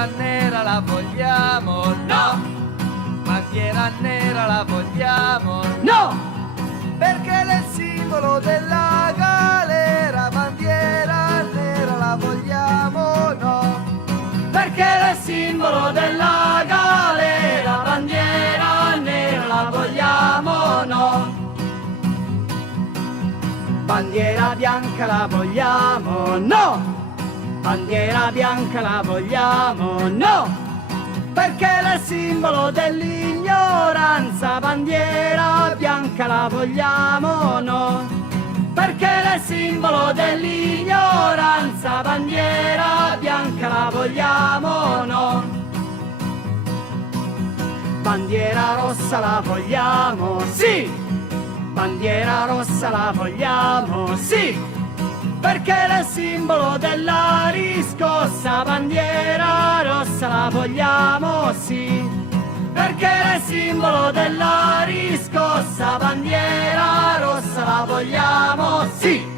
bandiera nera la vogliamo, no! Bandiera nera la vogliamo, No! perché è il simbolo della galera. Bandiera nera la vogliamo, no! Perché è il simbolo della galera, bandiera nera la vogliamo, no. Bandiera bianca la vogliamo, no. Bandiera bianca la vogliamo, no. Perché è il simbolo dell'ignoranza, bandiera bianca la vogliamo, no. Perché è il simbolo dell'ignoranza, bandiera bianca la vogliamo, no. Bandiera rossa la vogliamo, sì. Bandiera rossa la vogliamo, sì. Perché è il simbolo della riscossa, bandiera rossa la vogliamo, sì. Perché è il simbolo della riscossa, bandiera rossa la vogliamo, sì.